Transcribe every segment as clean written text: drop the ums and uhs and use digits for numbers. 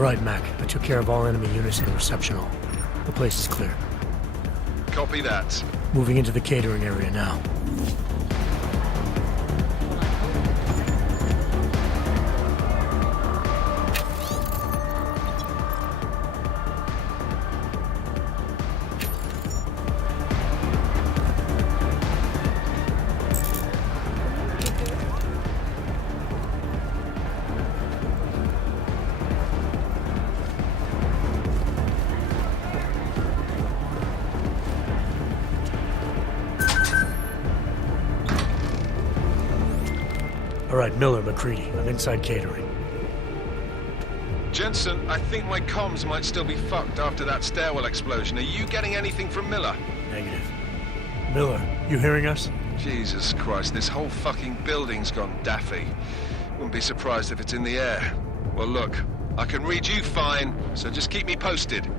All right, Mac. I took care of all enemy units in the reception hall. The place is clear. Copy that. Moving into the catering area now. All right, Miller, McCready. I'm inside catering. Jensen, I think my comms might still be fucked after that stairwell explosion. Are you getting anything from Miller? Negative. Miller, you hearing us? Jesus Christ, this whole fucking building's gone daffy. Wouldn't be surprised if it's in the air. Well, look, I can read you fine, so just keep me posted.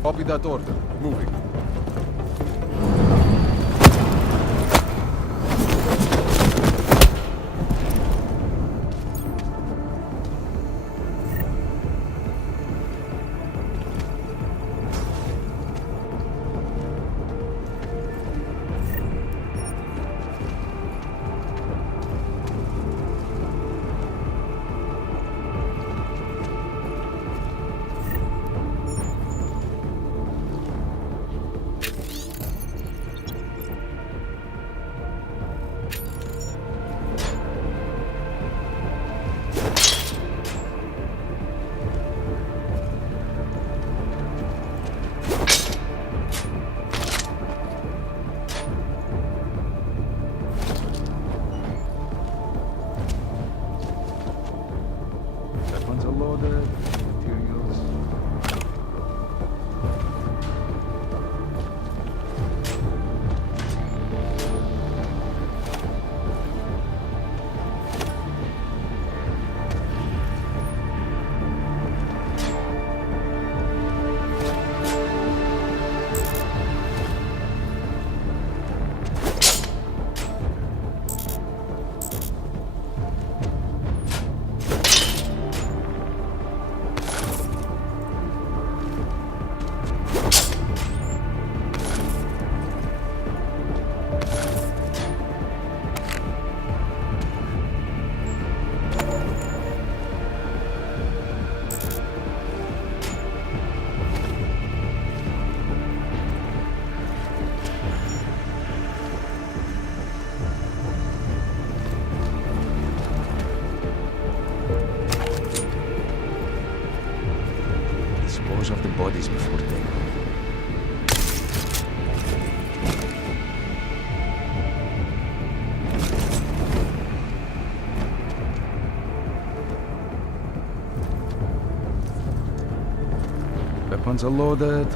Copy that order. Moving. Weapons are loaded. Materials. Dispose of the bodies before they go. Weapons are loaded.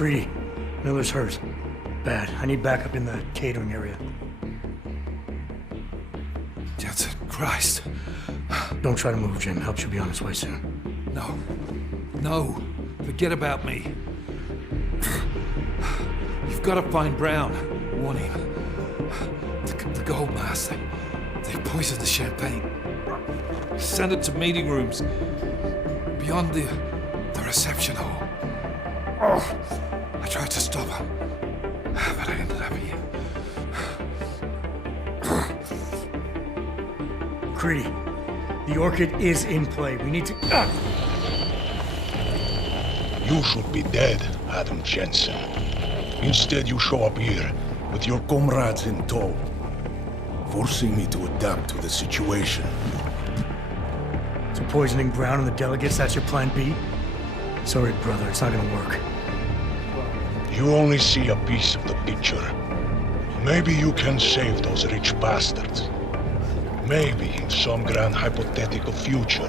Creedy, Miller's hurt. Bad. I need backup in the catering area. Jensen, Christ. Don't try to move, Jim. Help should be on its way soon. No. No. Forget about me. You've got to find Brown. Warn him. The gold mask. They poisoned the champagne. Send it to meeting rooms. Beyond the reception hall. Oh, I tried to stop her. But I ended up here. Creedy, the Orchid is in play. We need to... You should be dead, Adam Jensen. Instead, you show up here with your comrades in tow, forcing me to adapt to the situation. So poisoning Brown and the delegates, that's your plan B? Sorry, brother, it's not gonna work. You only see a piece of the picture. Maybe you can save those rich bastards. Maybe in some grand hypothetical future,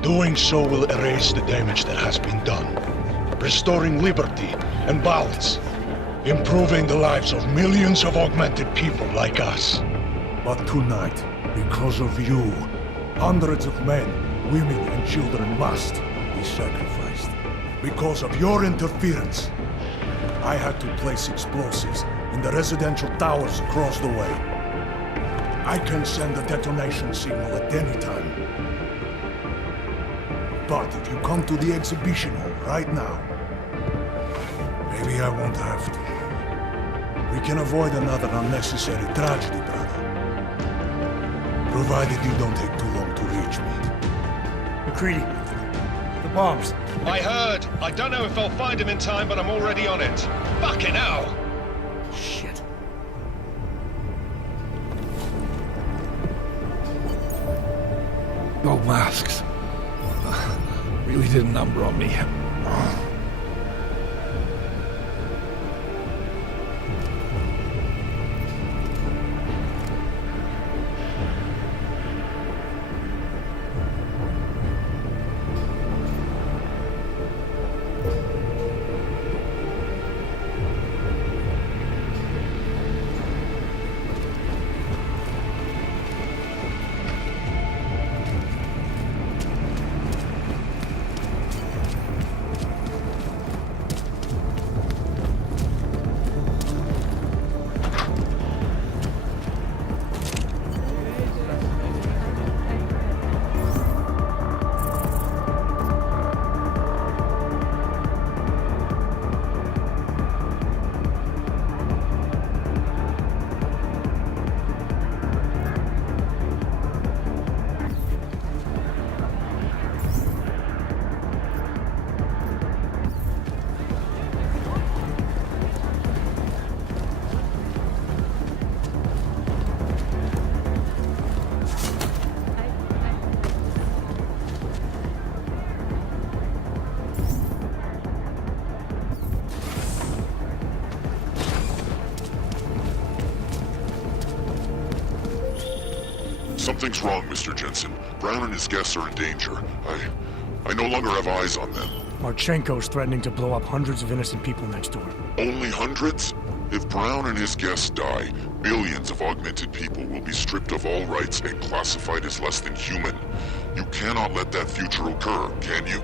doing so will erase the damage that has been done, restoring liberty and balance, improving the lives of millions of augmented people like us. But tonight, because of you, hundreds of men, women and children must be sacrificed. Because of your interference, I had to place explosives in the residential towers across the way. I can send a detonation signal at any time. But if you come to the exhibition hall right now, maybe I won't have to. We can avoid another unnecessary tragedy, brother. Provided you don't take too long to reach me. McCready, the bombs. I heard. I don't know if I'll find him in time, but I'm already on it. Fucking hell! Shit. Gold masks. Really did a number on me. Something's wrong, Mr. Jensen. Brown and his guests are in danger. I no longer have eyes on them. Marchenko's threatening to blow up hundreds of innocent people next door. Only hundreds? If Brown and his guests die, billions of augmented people will be stripped of all rights and classified as less than human. You cannot let that future occur, can you?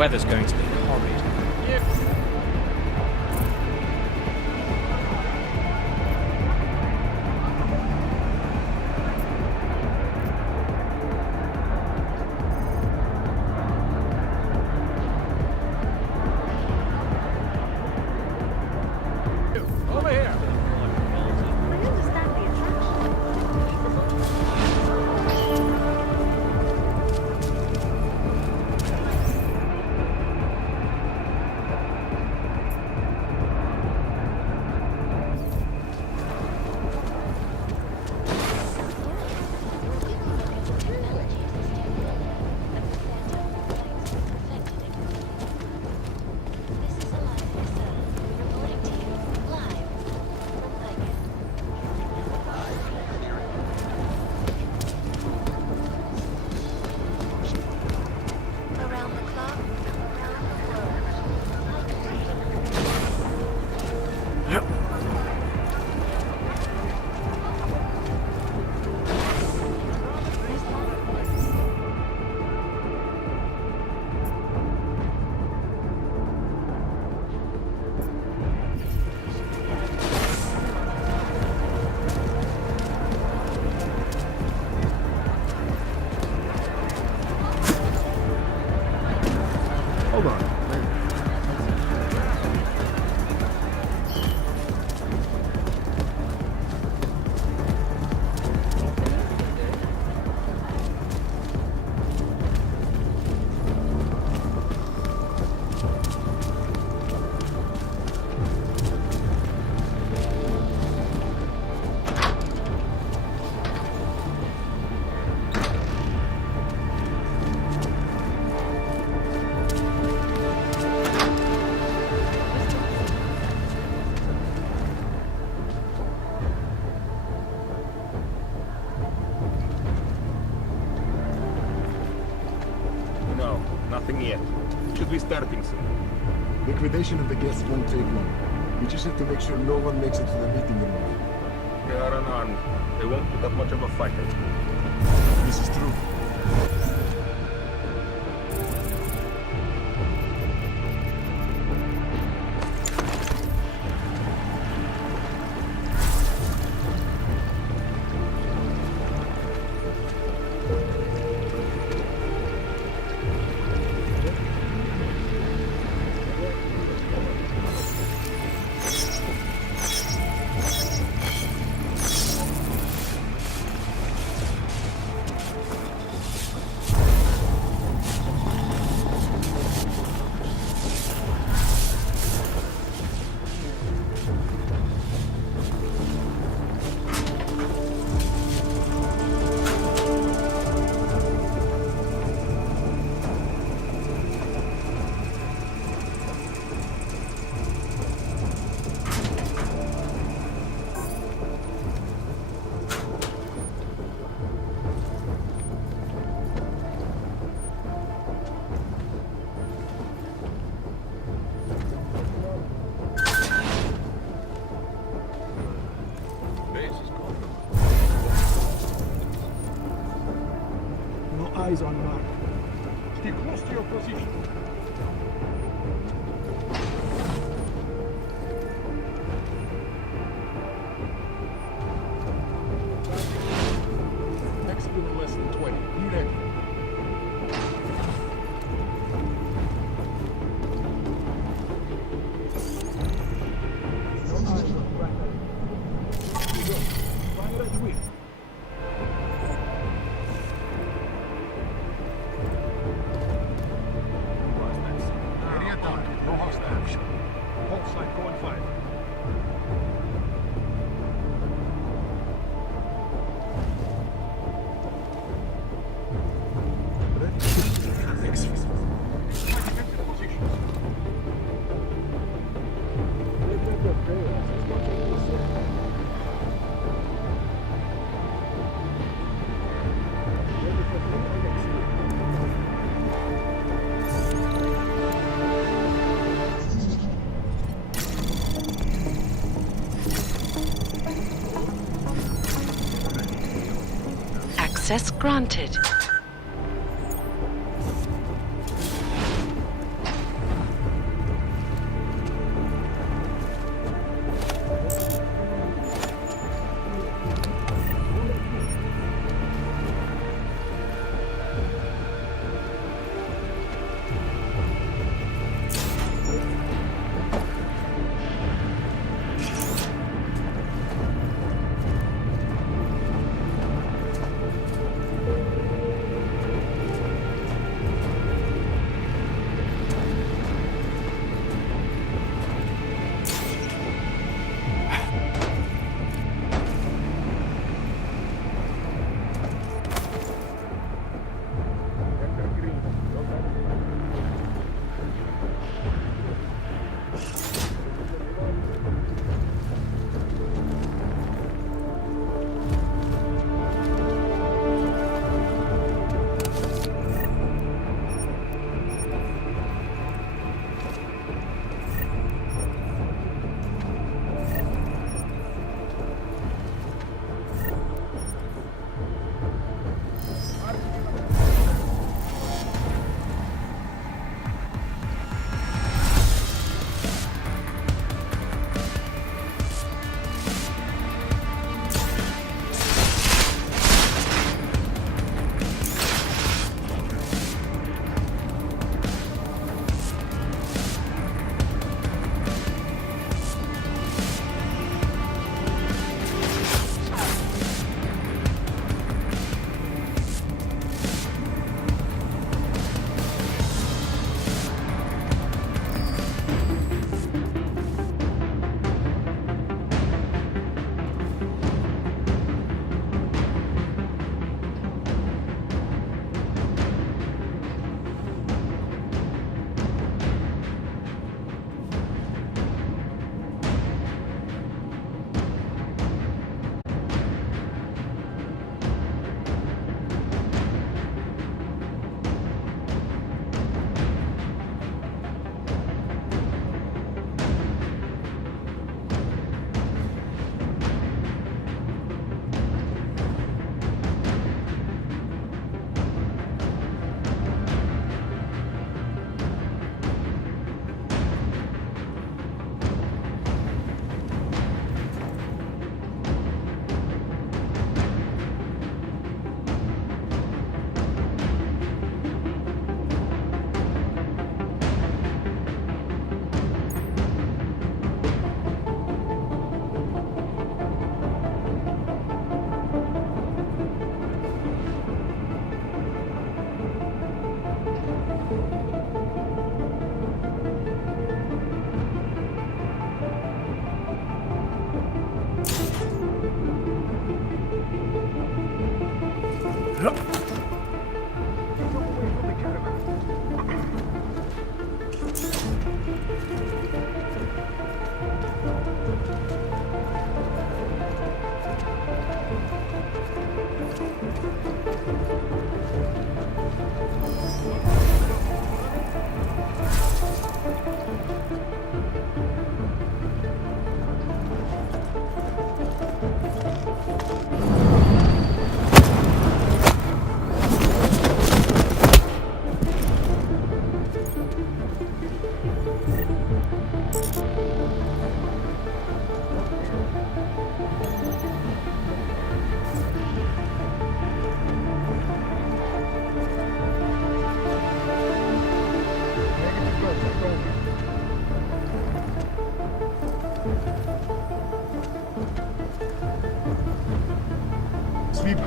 weather's going to be horrid. Nothing yet. Should be starting soon. Liquidation of the guests won't take long. We just have to make sure no one makes it to the meeting room. They are unarmed. They won't put up much of a fight. This is true. Eyes on mark. Stay close to your position. Next in less than 20. Be ready. No eyes on right. Here you go. Fire at will. No hostile action. Hold side, go on 5. Access granted.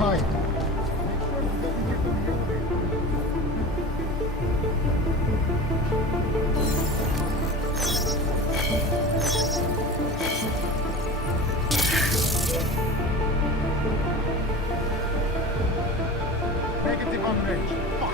behind. Negative on range. Fuck.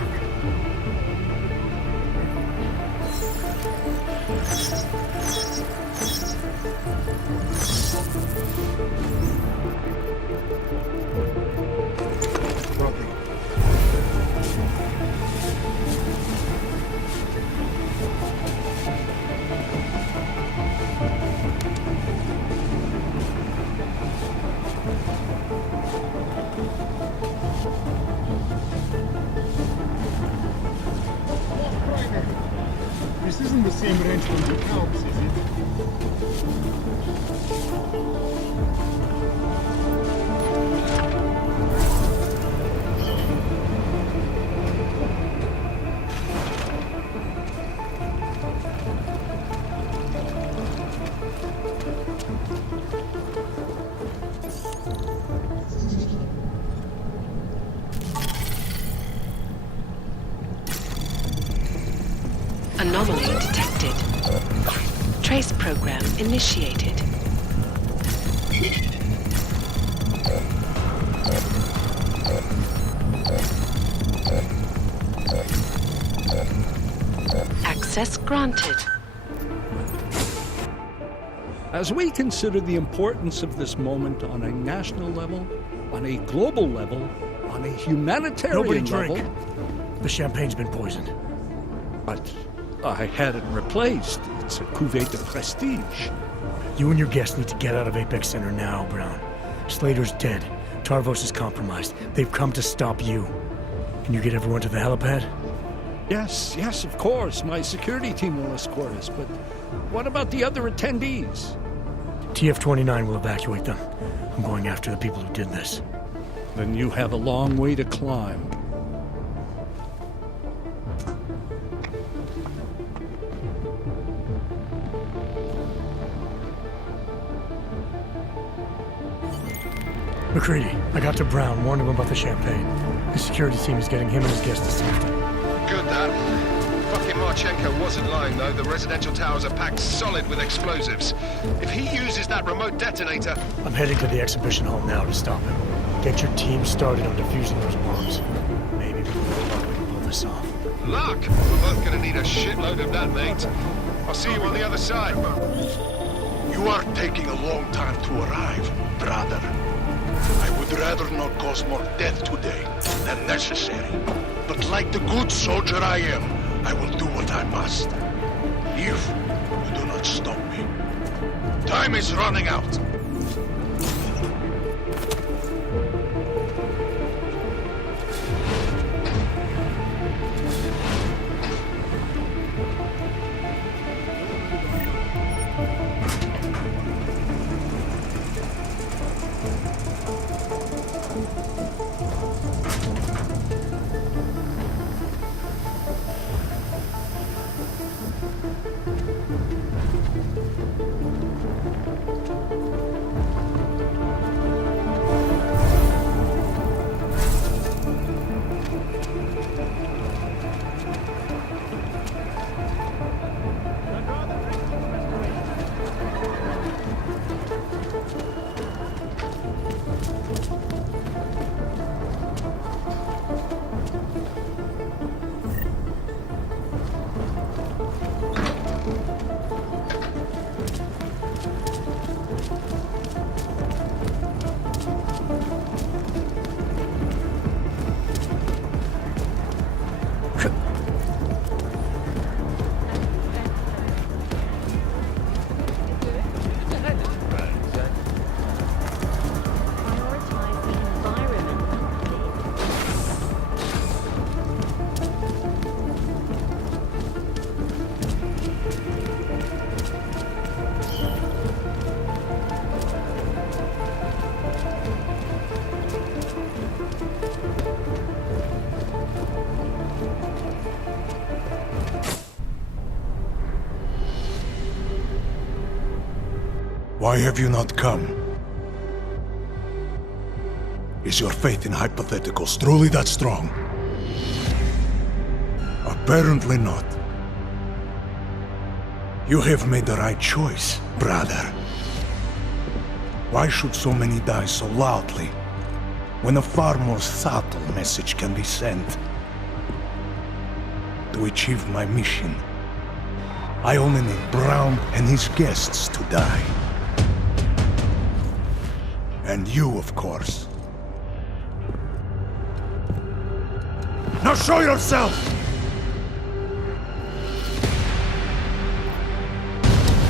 Copy. This isn't the same range from the Alps, is it? Anomaly detected. Trace program initiated. Access granted. As we consider the importance of this moment on a national level, on a global level, on a humanitarian Nobody level... drink. The champagne's been poisoned. But I had it replaced. It's a cuvée de prestige. You and your guests need to get out of Apex Center now, Brown. Slater's dead. Tarvos is compromised. They've come to stop you. Can you get everyone to the helipad? Yes, of course. My security team will escort us, but what about the other attendees? TF-29 will evacuate them. I'm going after the people who did this. Then you have a long way to climb. McCready, I got to Brown, warned him about the champagne. His security team is getting him and his guests to safety. Good, that. Fucking Marchenko wasn't lying, though. The residential towers are packed solid with explosives. If he uses that remote detonator... I'm heading to the exhibition hall now to stop him. Get your team started on defusing those bombs. Maybe we'll have a way to pull this off. Luck! We're both gonna need a shitload of that, mate. I'll see you on the other side. You are taking a long time to arrive, brother. I would rather not cause more death today than necessary. But like the good soldier I am, I will do what I must. If you do not stop me. Time is running out. Why have you not come? Is your faith in hypotheticals truly that strong? Apparently not. You have made the right choice, brother. Why should so many die so loudly, when a far more subtle message can be sent? To achieve my mission, I only need Brown and his guests to die. And you, of course. Now show yourself!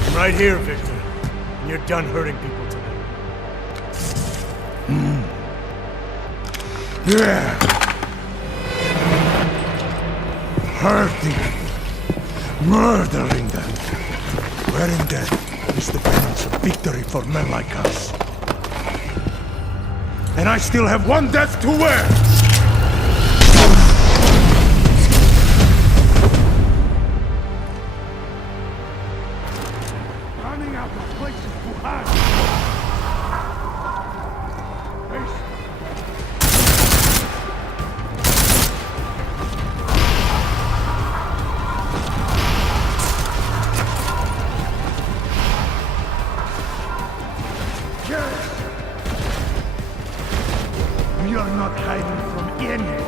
I'm right here, Victor. And you're done hurting people today. Yeah. Hurting. Murdering them. Wherein death is the penance of victory for men like us. And I still have one death to wear! Running out of places to hide! We are not hiding from anyone.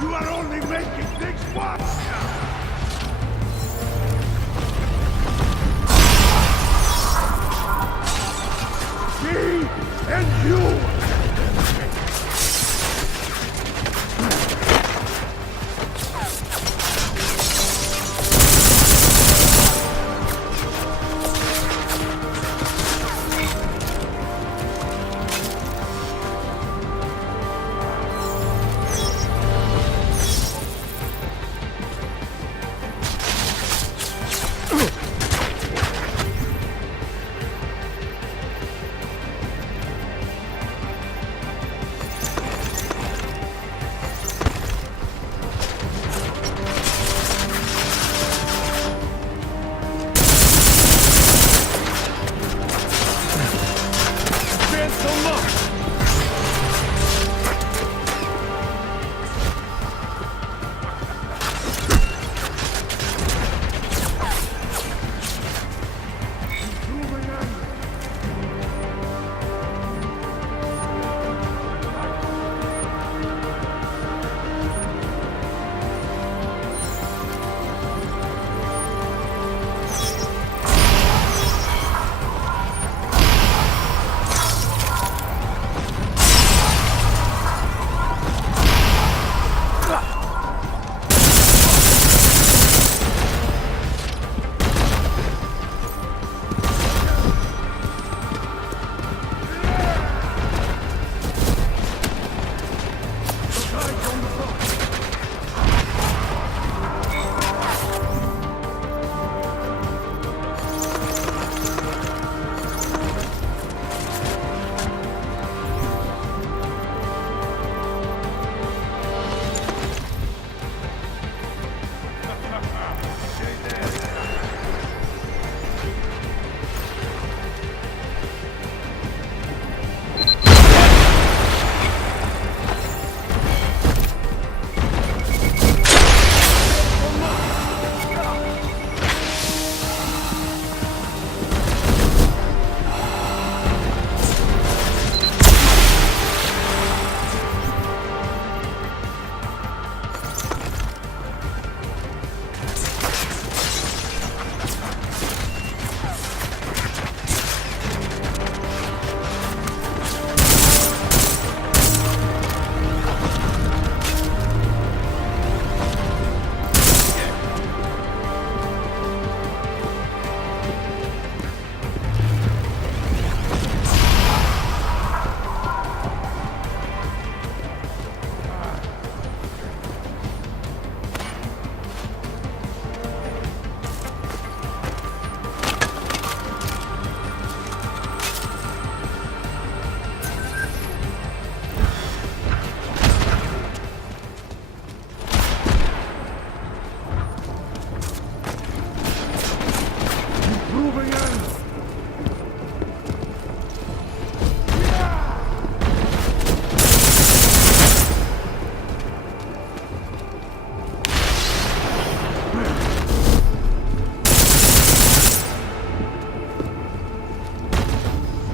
You are only making things worse! Me and you!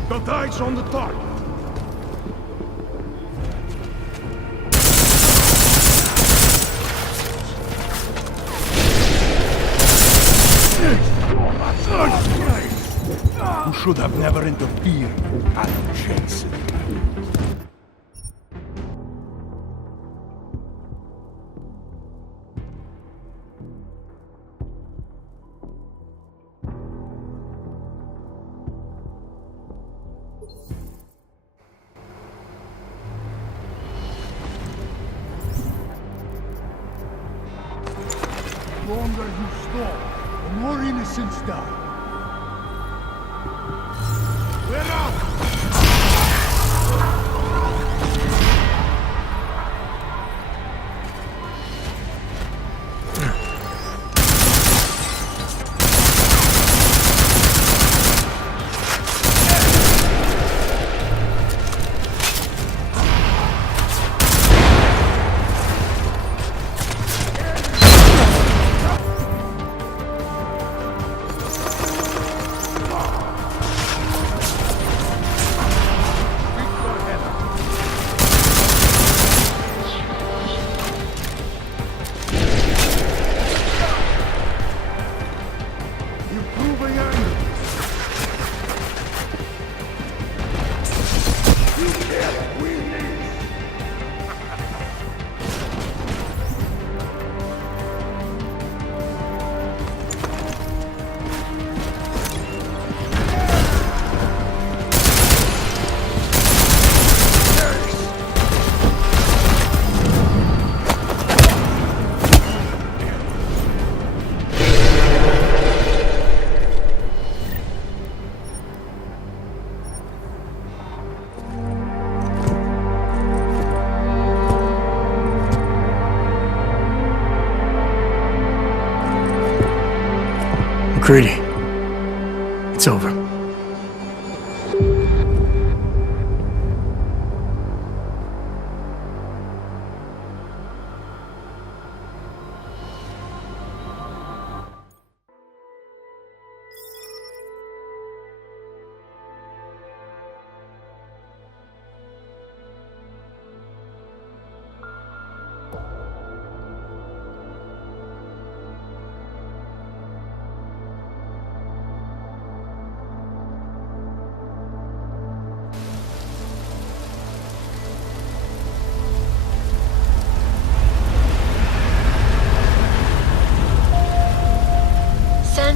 Got eyes on the target. You should have never interfered, Adam Jensen. The longer you stall, the more innocents die. We're out! McCready, it's over.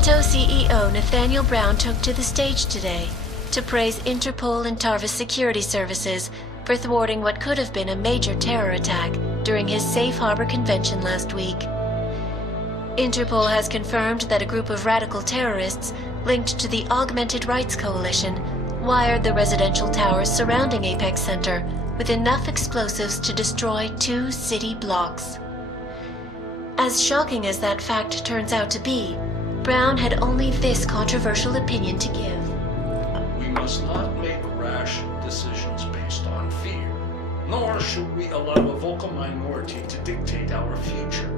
Santo CEO Nathaniel Brown took to the stage today to praise Interpol and Tarvis security services for thwarting what could have been a major terror attack during his Safe Harbor convention last week. Interpol has confirmed that a group of radical terrorists linked to the Augmented Rights Coalition wired the residential towers surrounding Apex Center with enough explosives to destroy 2 city blocks. As shocking as that fact turns out to be, Brown had only this controversial opinion to give. We must not make rash decisions based on fear, nor should we allow a vocal minority to dictate our future.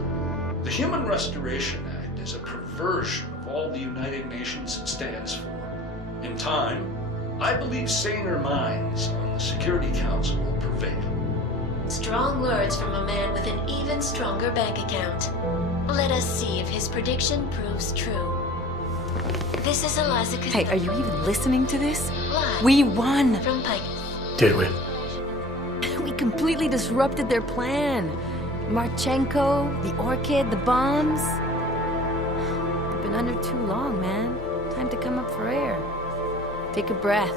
The Human Restoration Act is a perversion of all the United Nations stands for. In time, I believe saner minds on the Security Council will prevail. Strong words from a man with an even stronger bank account. Let us see if his prediction proves true. This is Eliza. Hey, are you even listening to this? Live We won! from Pike. Did we? We completely disrupted their plan. Marchenko, the Orchid, the bombs. They've been under too long, man. Time to come up for air. Take a breath.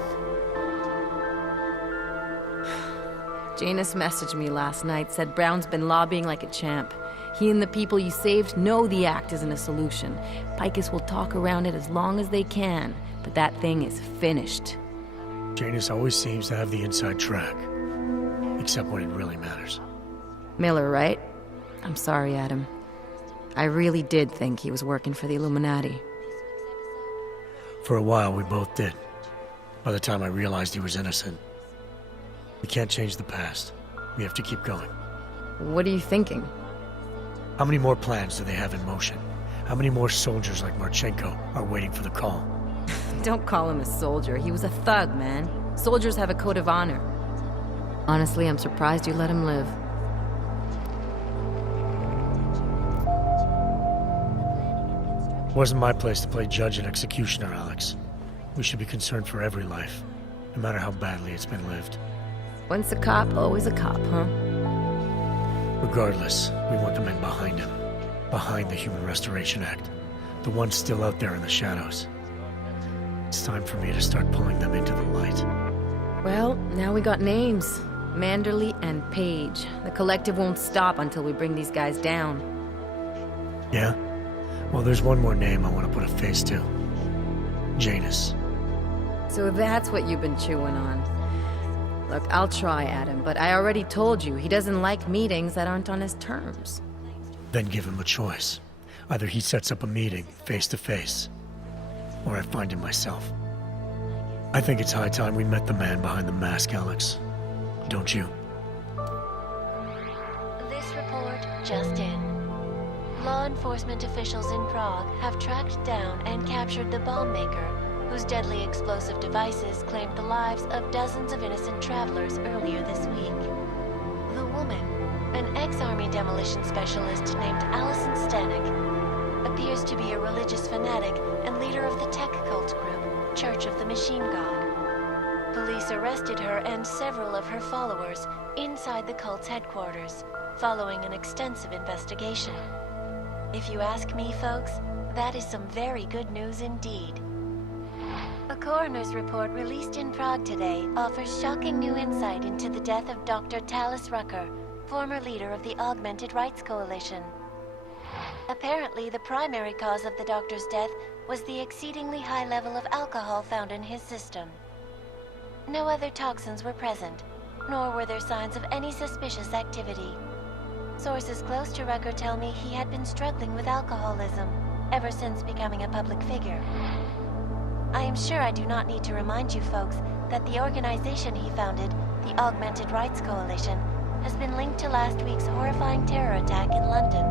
Janus messaged me last night, said Brown's been lobbying like a champ. He and the people you saved know the act isn't a solution. Picus will talk around it as long as they can, but that thing is finished. Janus always seems to have the inside track. Except when it really matters. Miller, right? I'm sorry, Adam. I really did think he was working for the Illuminati. For a while, we both did. By the time I realized he was innocent. We can't change the past. We have to keep going. What are you thinking? How many more plans do they have in motion? How many more soldiers like Marchenko are waiting for the call? Don't call him a soldier. He was a thug, man. Soldiers have a code of honor. Honestly, I'm surprised you let him live. Wasn't my place to play judge and executioner, Alex. We should be concerned for every life, no matter how badly it's been lived. Once a cop, always a cop, huh? Regardless, we want the men behind him. Behind the Human Restoration Act. The ones still out there in the shadows. It's time for me to start pulling them into the light. Well, now we got names. Manderley and Page. The collective won't stop until we bring these guys down. Yeah? Well, there's one more name I want to put a face to. Janus. So that's what you've been chewing on. Look, I'll try, Adam, but I already told you, he doesn't like meetings that aren't on his terms. Then give him a choice. Either he sets up a meeting, face to face, or I find him myself. I think it's high time we met the man behind the mask, Alex. Don't you? This report just in. Law enforcement officials in Prague have tracked down and captured the bomb maker, whose deadly explosive devices claimed the lives of dozens of innocent travelers earlier this week. The woman, an ex-army demolition specialist named Allison Stanek, appears to be a religious fanatic and leader of the tech cult group, Church of the Machine God. Police arrested her and several of her followers inside the cult's headquarters, following an extensive investigation. If you ask me, folks, that is some very good news indeed. A coroner's report released in Prague today offers shocking new insight into the death of Dr. Talis Rucker, former leader of the Augmented Rights Coalition. Apparently, the primary cause of the doctor's death was the exceedingly high level of alcohol found in his system. No other toxins were present, nor were there signs of any suspicious activity. Sources close to Rucker tell me he had been struggling with alcoholism ever since becoming a public figure. I am sure I do not need to remind you folks that the organization he founded, the Augmented Rights Coalition, has been linked to last week's horrifying terror attack in London.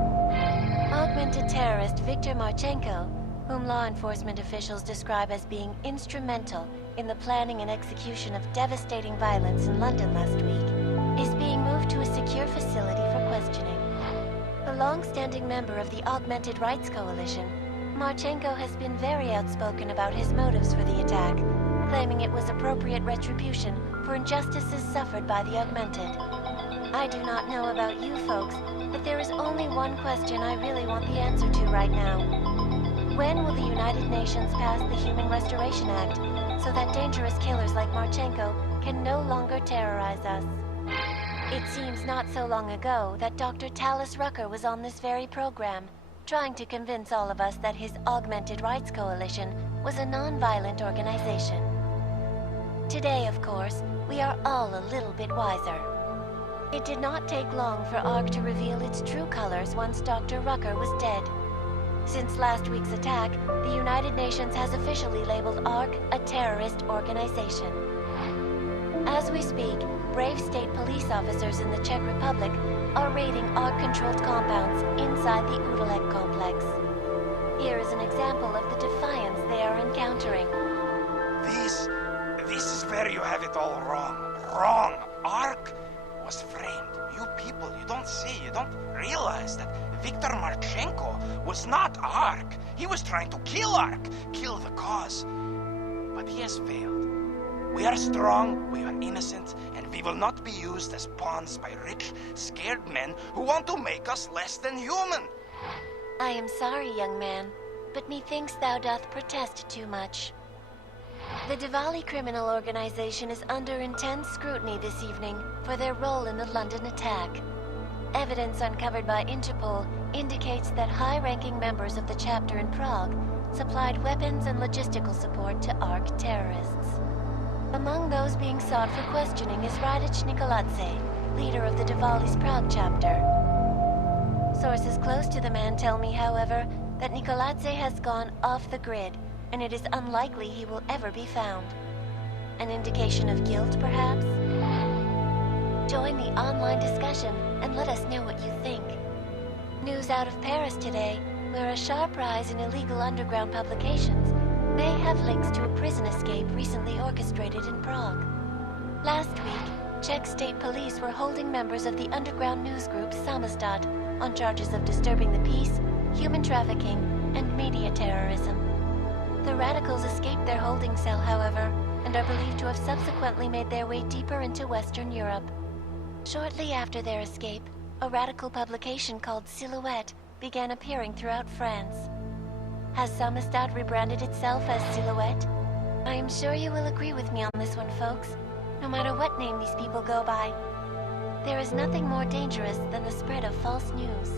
Augmented terrorist Viktor Marchenko, whom law enforcement officials describe as being instrumental in the planning and execution of devastating violence in London last week, is being moved to a secure facility for questioning. A long-standing member of the Augmented Rights Coalition, Marchenko has been very outspoken about his motives for the attack, claiming it was appropriate retribution for injustices suffered by the Augmented. I do not know about you folks, but there is only one question I really want the answer to right now. When will the United Nations pass the Human Restoration Act so that dangerous killers like Marchenko can no longer terrorize us? It seems not so long ago that Dr. Talis Rucker was on this very program, trying to convince all of us that his Augmented Rights Coalition was a non-violent organization. Today, of course, we are all a little bit wiser. It did not take long for ARC to reveal its true colors once Dr. Rucker was dead. Since last week's attack, the United Nations has officially labeled ARC a terrorist organization. As we speak, brave state police officers in the Czech Republic are raiding ARC-controlled compounds inside the Udalek complex. Here is an example of the defiance they are encountering. This is where you have it all wrong. Wrong! ARC was framed. You people, you don't see, you don't realize that Viktor Marchenko was not ARC. He was trying to kill ARC, kill the cause. But he has failed. We are strong, we are innocent, and we will not be used as pawns by rich, scared men who want to make us less than human. I am sorry, young man, but methinks thou doth protest too much. The Diwali criminal organization is under intense scrutiny this evening for their role in the London attack. Evidence uncovered by Interpol indicates that high-ranking members of the chapter in Prague supplied weapons and logistical support to ARC terrorists. Among those being sought for questioning is Radic Nikoladze, leader of the Diwali's Prague chapter. Sources close to the man tell me, however, that Nikoladze has gone off the grid, and it is unlikely he will ever be found. An indication of guilt, perhaps? Join the online discussion and let us know what you think. News out of Paris today, where a sharp rise in illegal underground publications may have links to a prison escape recently orchestrated in Prague. Last week, Czech state police were holding members of the underground news group Samizdat on charges of disturbing the peace, human trafficking, and media terrorism. The radicals escaped their holding cell, however, and are believed to have subsequently made their way deeper into Western Europe. Shortly after their escape, a radical publication called Silhouette began appearing throughout France. Has Samizdat rebranded itself as Silhouette? I am sure you will agree with me on this one, folks, no matter what name these people go by. There is nothing more dangerous than the spread of false news.